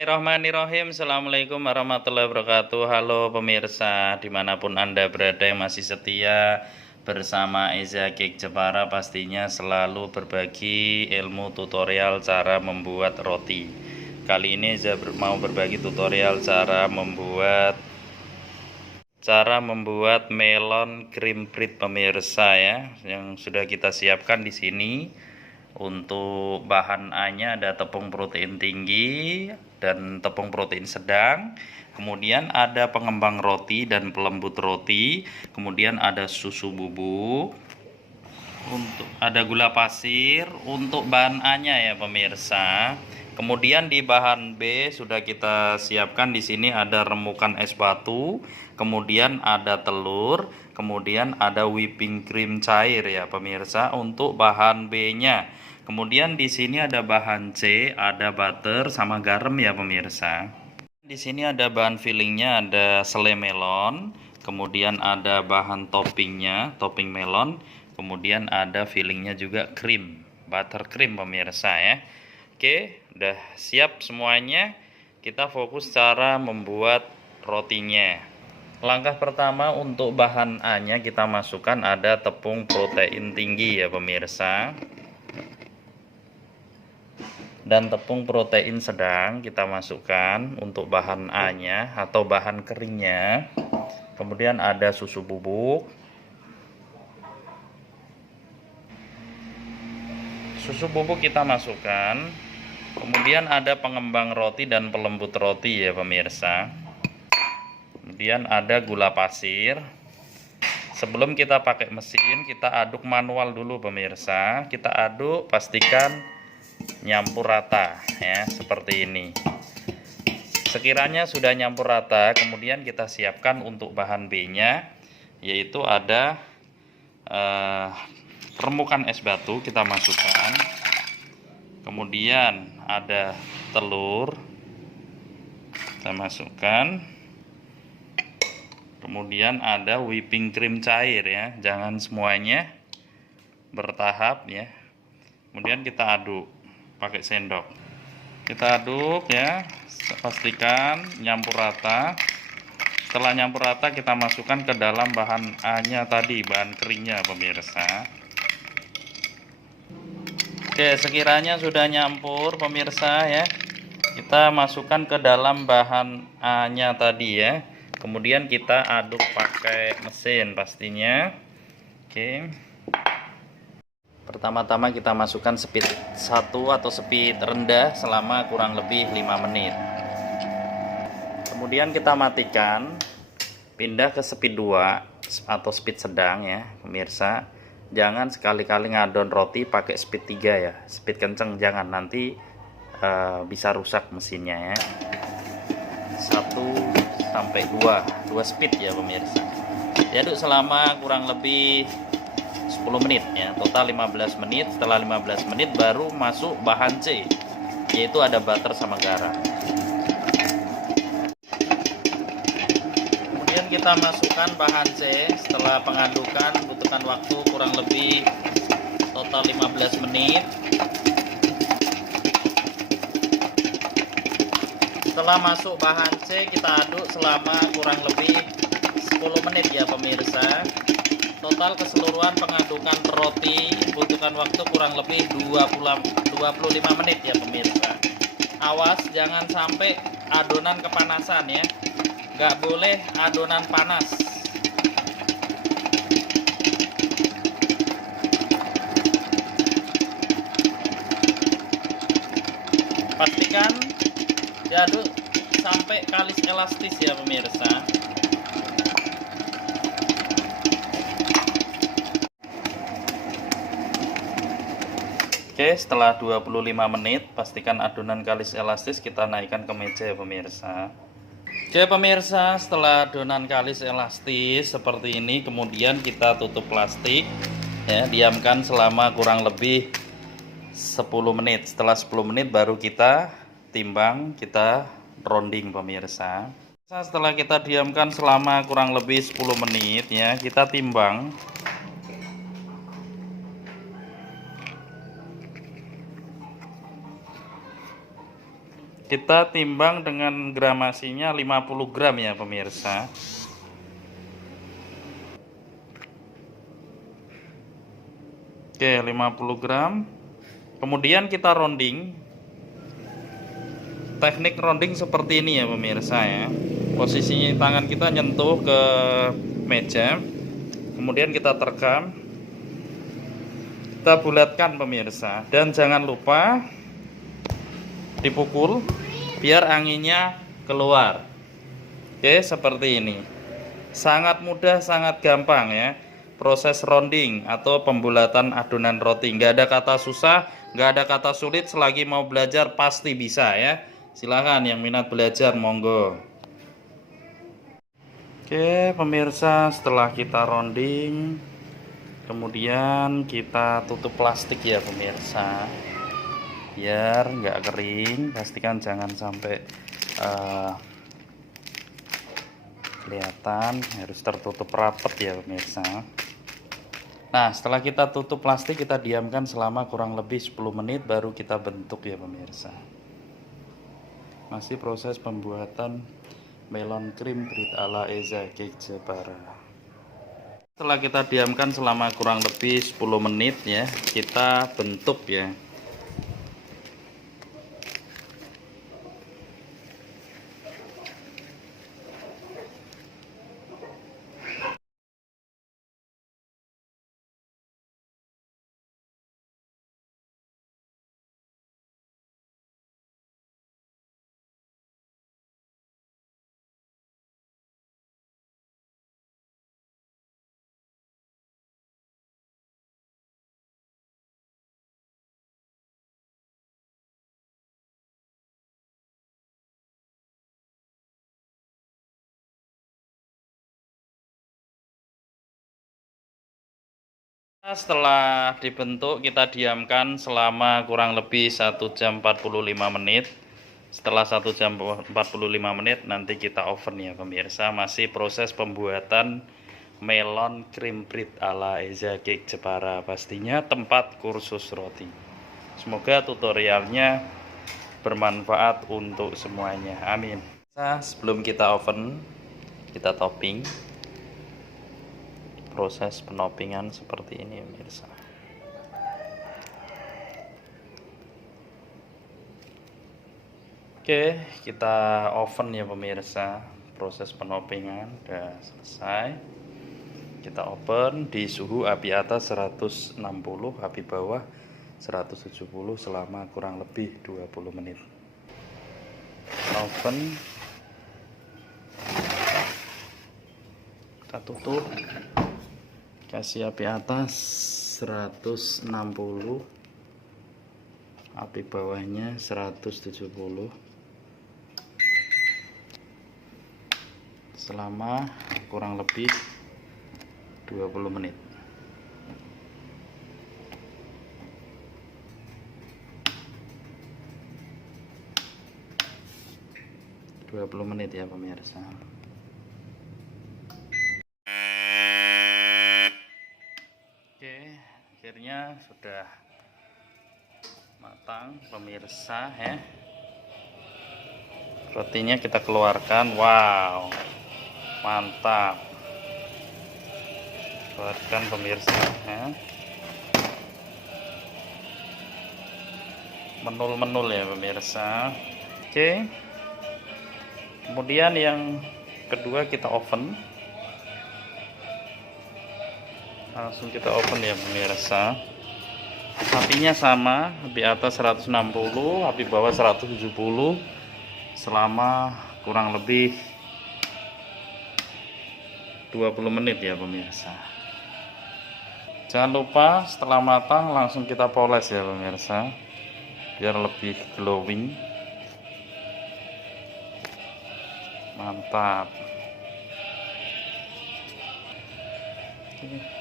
Bismillahirrahmanirrahim. Assalamualaikum warahmatullahi wabarakatuh. Halo pemirsa, dimanapun Anda berada yang masih setia bersama Eza Cake Jepara, pastinya selalu berbagi ilmu tutorial cara membuat roti. Kali ini Eza mau berbagi tutorial cara membuat melon cream bread pemirsa ya, yang sudah kita siapkan di sini. Untuk bahan A-nya ada tepung protein tinggi dan tepung protein sedang, kemudian ada pengembang roti dan pelembut roti, kemudian ada susu bubuk, ada gula pasir untuk bahan A-nya ya pemirsa. Kemudian di bahan B sudah kita siapkan, di sini ada remukan es batu, kemudian ada telur, kemudian ada whipping cream cair ya pemirsa untuk bahan B-nya. Kemudian di sini ada bahan C, ada butter sama garam ya pemirsa. Di sini ada bahan fillingnya, ada selai melon, kemudian ada bahan toppingnya, topping melon, kemudian ada fillingnya juga krim, butter cream pemirsa ya. Oke, udah siap semuanya. Kita fokus cara membuat rotinya. Langkah pertama untuk bahan A-nya kita masukkan ada tepung protein tinggi ya pemirsa. Dan tepung protein sedang kita masukkan untuk bahan A-nya atau bahan keringnya. Kemudian ada susu bubuk. Susu bubuk kita masukkan. Kemudian ada pengembang roti dan pelembut roti ya pemirsa. Kemudian ada gula pasir. Sebelum kita pakai mesin, kita aduk manual dulu pemirsa. Kita aduk, pastikan nyampur rata ya, seperti ini. Sekiranya sudah nyampur rata, kemudian kita siapkan untuk bahan B-nya, yaitu ada remukan es batu kita masukkan. Kemudian ada telur kita masukkan. Kemudian ada whipping cream cair ya, jangan semuanya, bertahap ya. Kemudian kita aduk pakai sendok. Kita aduk ya, pastikan nyampur rata. Setelah nyampur rata kita masukkan ke dalam bahan A-nya tadi, bahan keringnya pemirsa. Oke, sekiranya sudah nyampur pemirsa ya, kita masukkan ke dalam bahan A-nya tadi ya. Kemudian kita aduk pakai mesin pastinya. Oke. Pertama-tama kita masukkan speed 1 atau speed rendah selama kurang lebih 5 menit. Kemudian kita matikan, pindah ke speed 2 atau speed sedang ya pemirsa. Jangan sekali-kali ngadon roti pakai speed 3 ya, speed kenceng jangan, nanti bisa rusak mesinnya ya. 1 sampai 2 speed ya pemirsa. Diaduk selama kurang lebih 10 menit ya, total 15 menit. Setelah 15 menit baru masuk bahan C, yaitu ada butter sama garam. Kemudian kita masukkan bahan C. Setelah pengadukan butuhkan waktu kurang lebih total 15 menit. Setelah masuk bahan C, kita aduk selama kurang lebih 10 menit ya pemirsa. Total keseluruhan pengadukan roti butuhkan waktu kurang lebih 25 menit ya pemirsa. Awas jangan sampai adonan kepanasan ya, nggak boleh adonan panas. Pastikan diaduk sampai kalis elastis ya pemirsa. Oke, setelah 25 menit pastikan adonan kalis elastis, kita naikkan ke meja ya pemirsa. Oke pemirsa, setelah adonan kalis elastis seperti ini, kemudian kita tutup plastik ya, diamkan selama kurang lebih 10 menit. Setelah 10 menit baru kita timbang, kita rounding pemirsa. Setelah kita diamkan selama kurang lebih 10 menit ya, kita timbang. Kita timbang dengan gramasinya 50 gram ya pemirsa. Oke, 50 gram. Kemudian kita rounding. Teknik rounding seperti ini ya pemirsa ya. Posisinya tangan kita nyentuh ke meja. Kemudian kita terekam. Kita bulatkan pemirsa. Dan jangan lupa dipukul biar anginnya keluar. Oke, seperti ini. Sangat mudah, sangat gampang ya. Proses rounding atau pembulatan adonan roti. Nggak ada kata susah, nggak ada kata sulit. Selagi mau belajar pasti bisa ya. Silahkan yang minat belajar, monggo. Oke pemirsa, setelah kita rounding, kemudian kita tutup plastik ya pemirsa, biar nggak kering. Pastikan jangan sampai kelihatan, harus tertutup rapat ya pemirsa. Nah setelah kita tutup plastik, kita diamkan selama kurang lebih 10 menit baru kita bentuk ya pemirsa. Masih proses pembuatan melon cream bread ala Eza Cake Jepara. Setelah kita diamkan selama kurang lebih 10 menit ya, kita bentuk ya. Setelah dibentuk, kita diamkan selama kurang lebih 1 jam 45 menit. Setelah 1 jam 45 menit nanti kita oven ya pemirsa. Masih proses pembuatan melon cream bread ala Eza Cake Jepara. Pastinya tempat kursus roti. Semoga tutorialnya bermanfaat untuk semuanya. Amin. Nah, sebelum kita oven, kita topping. Proses penopingan seperti ini pemirsa. Oke, kita oven ya pemirsa. Proses penopingan udah selesai. Kita oven di suhu api atas 160, api bawah 170 selama kurang lebih 20 menit. Oven, kita tutup, kasih api atas 160, api bawahnya 170 selama kurang lebih 20 menit. Ya pemirsa. Oke, akhirnya sudah matang pemirsa ya. Rotinya kita keluarkan. Wow, mantap. Keluarkan pemirsa ya. Menul-menul ya pemirsa. Oke, kemudian yang kedua kita oven. Langsung kita oven ya pemirsa. Apinya sama, api atas 160, api bawah 170 selama kurang lebih 20 menit ya pemirsa. Jangan lupa setelah matang langsung kita poles ya pemirsa, biar lebih glowing. Mantap. Oke.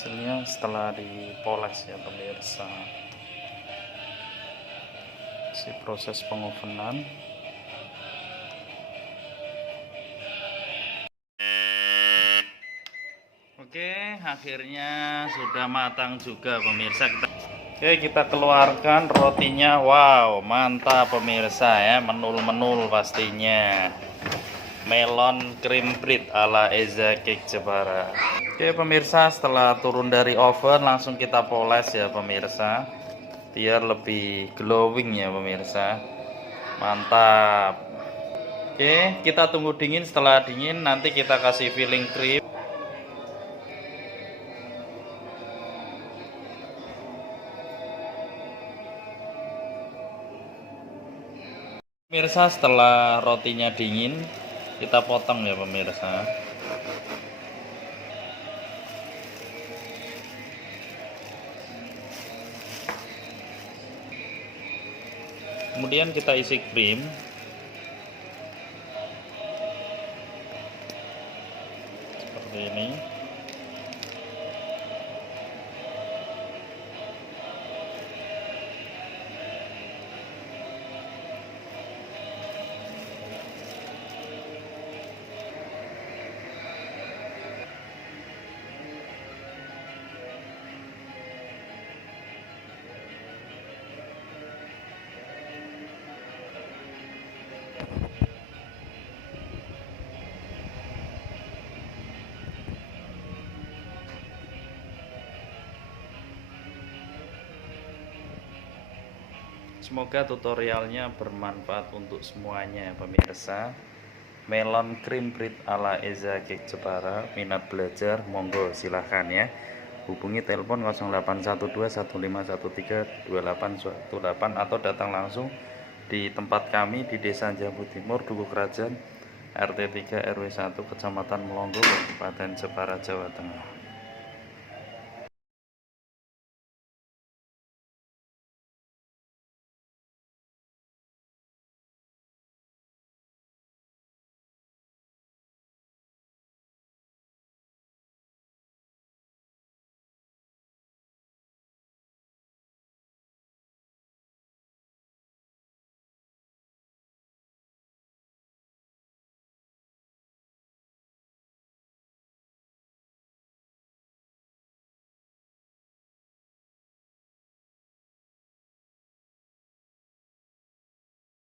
Hasilnya setelah dipoles ya pemirsa. Si proses pengovenan. Oke, akhirnya sudah matang juga pemirsa. Oke, kita keluarkan rotinya. Wow, mantap pemirsa ya, menul-menul pastinya. Melon cream bread ala Eza Cake Jepara. Oke pemirsa, setelah turun dari oven langsung kita poles ya pemirsa, biar lebih glowing ya pemirsa. Mantap. Oke, kita tunggu dingin. Setelah dingin nanti kita kasih filling cream. Pemirsa, setelah rotinya dingin kita potong ya pemirsa. Kemudian kita isi krim. Seperti ini. Semoga tutorialnya bermanfaat untuk semuanya pemirsa. Melon cream bread ala Eza Cake Jepara, minat belajar monggo silahkan ya. Hubungi telepon 081215132818 atau datang langsung di tempat kami di Desa Jambu Timur, Dukuh Kerajaan, RT 3 RW 1 Kecamatan Melongo, Kabupaten Jepara, Jawa Tengah.